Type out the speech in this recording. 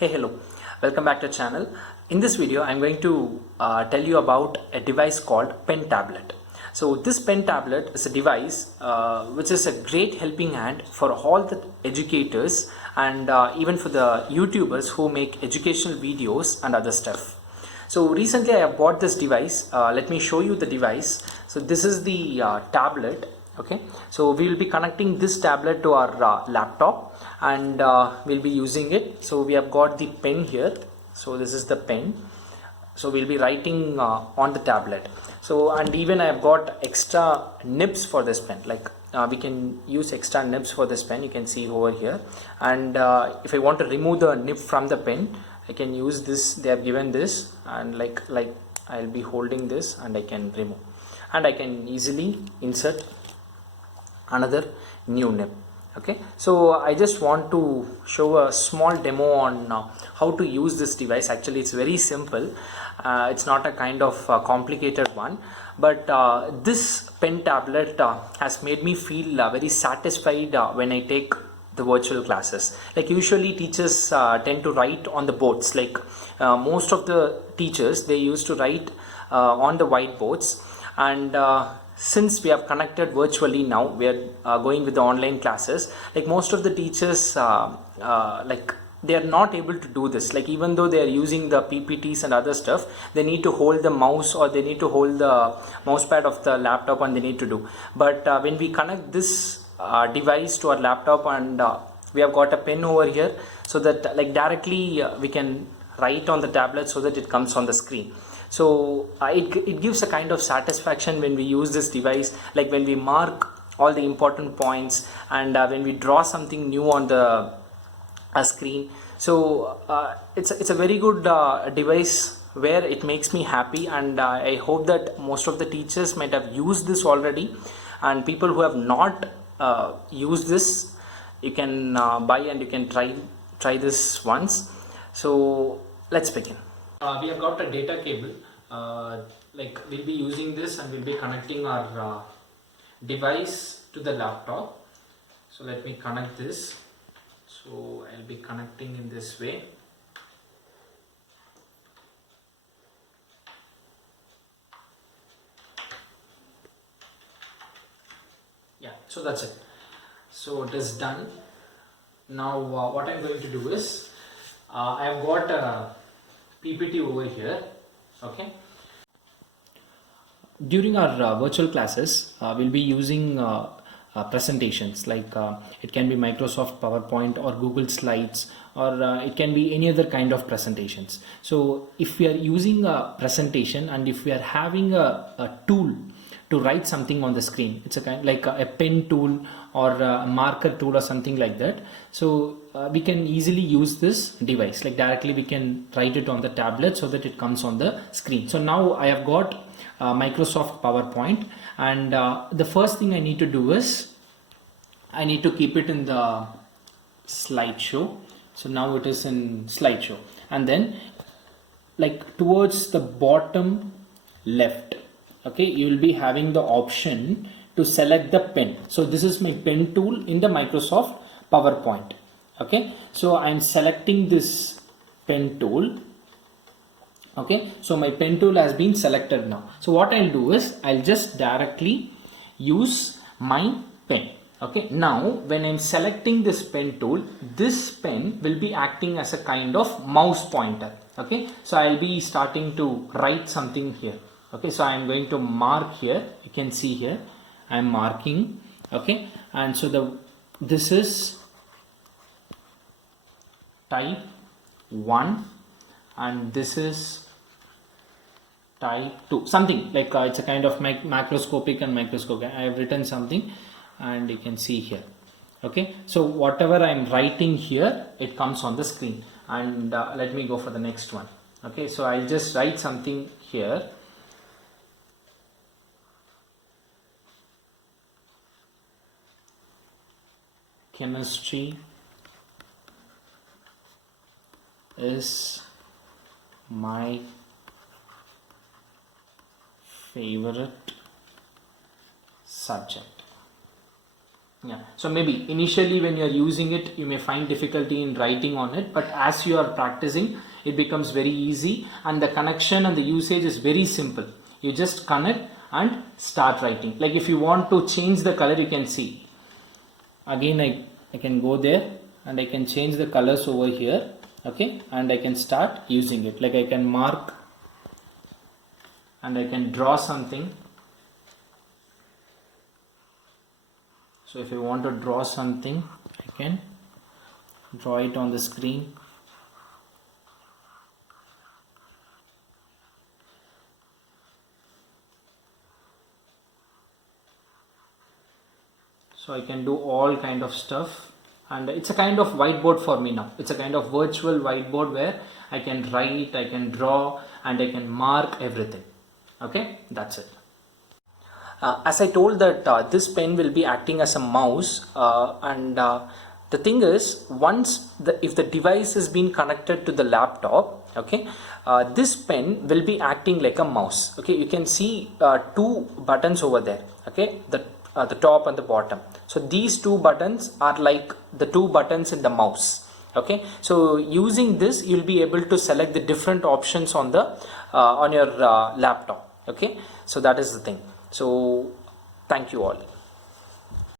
Hey, hello, welcome back to the channel. In this video I'm going to tell you about a device called pen tablet. So this pen tablet is a device which is a great helping hand for all the educators and even for the YouTubers who make educational videos and other stuff. So recently I have bought this device. Let me show you the device. So this is the tablet. Okay, so we will be connecting this tablet to our laptop and we'll be using it. So we have got the pen here. So this is the pen. So we'll be writing on the tablet. So and even I have got extra nibs for this pen. Like we can use extra nibs for this pen. You can see over here. And if I want to remove the nib from the pen, I can use this. They have given this, and like I'll be holding this and I can remove, and I can easily insert another new nib. Okay, so I just want to show a small demo on how to use this device. Actually it's very simple. It's not a kind of complicated one, but this pen tablet has made me feel very satisfied when I take the virtual classes. Like usually teachers tend to write on the boards. Like most of the teachers, they used to write on the whiteboards, and since we have connected virtually, now we are going with the online classes. Like most of the teachers like they are not able to do this. Like even though they are using the PPTs and other stuff, they need to hold the mouse or they need to hold the mouse pad of the laptop and they need to do. But when we connect this device to our laptop and we have got a pen over here, so that like directly we can write on the tablet so that it comes on the screen. So it gives a kind of satisfaction when we use this device, like when we mark all the important points and when we draw something new on the screen. So it's a very good device where it makes me happy, and I hope that most of the teachers might have used this already, and people who have not used this, you can buy and you can try this once. So let's begin. We have got a data cable. Like we'll be using this and we'll be connecting our device to the laptop. So let me connect this. So I'll be connecting in this way. Yeah, so that's it. So it is done. Now what I'm going to do is I have got a PPT over here. Okay, during our virtual classes we'll be using presentations, like it can be Microsoft PowerPoint or Google Slides, or it can be any other kind of presentations. So if we are using a presentation and if we are having a tool to write something on the screen, it's a kind like a pen tool or a marker tool or something like that. So we can easily use this device, like directly we can write it on the tablet so that it comes on the screen. So now I have got Microsoft PowerPoint, and the first thing I need to do is I need to keep it in the slideshow. So now it is in slideshow, and then like towards the bottom left, okay, you will be having the option to select the pen. So this is my pen tool in the Microsoft PowerPoint. Okay, so I'm selecting this pen tool. Okay, so my pen tool has been selected now. So what I'll do is I'll just directly use my pen. Okay, now when I'm selecting this pen tool, this pen will be acting as a kind of mouse pointer. Okay, so I'll be starting to write something here. Okay, so I'm going to mark here. You can see here I'm marking. Okay, and so this is type 1 and this is type 2, something like it's a kind of macroscopic and microscopic. I have written something and you can see here. Okay, so whatever I'm writing here, it comes on the screen. And let me go for the next one. Okay, so I'll just write something here. Chemistry is my favorite subject. Yeah, so maybe initially when you are using it, you may find difficulty in writing on it, but as you are practicing, it becomes very easy, and the connection and the usage is very simple. You just connect and start writing. Like if you want to change the color, you can see. Again, I can go there and I can change the colors over here. Okay, and I can start using it. Like I can mark and I can draw something. So if I want to draw something, I can draw it on the screen. So I can do all kind of stuff, and it's a kind of whiteboard for me now. It's a kind of virtual whiteboard where I can write, I can draw, and I can mark everything. Okay, that's it. As I told that this pen will be acting as a mouse, and the thing is, if the device has been connected to the laptop, okay, this pen will be acting like a mouse. Okay, you can see two buttons over there. Okay, the top and the bottom. So these two buttons are like the two buttons in the mouse. Okay, so using this, you'll be able to select the different options on the on your laptop. Okay, so that is the thing. So thank you all.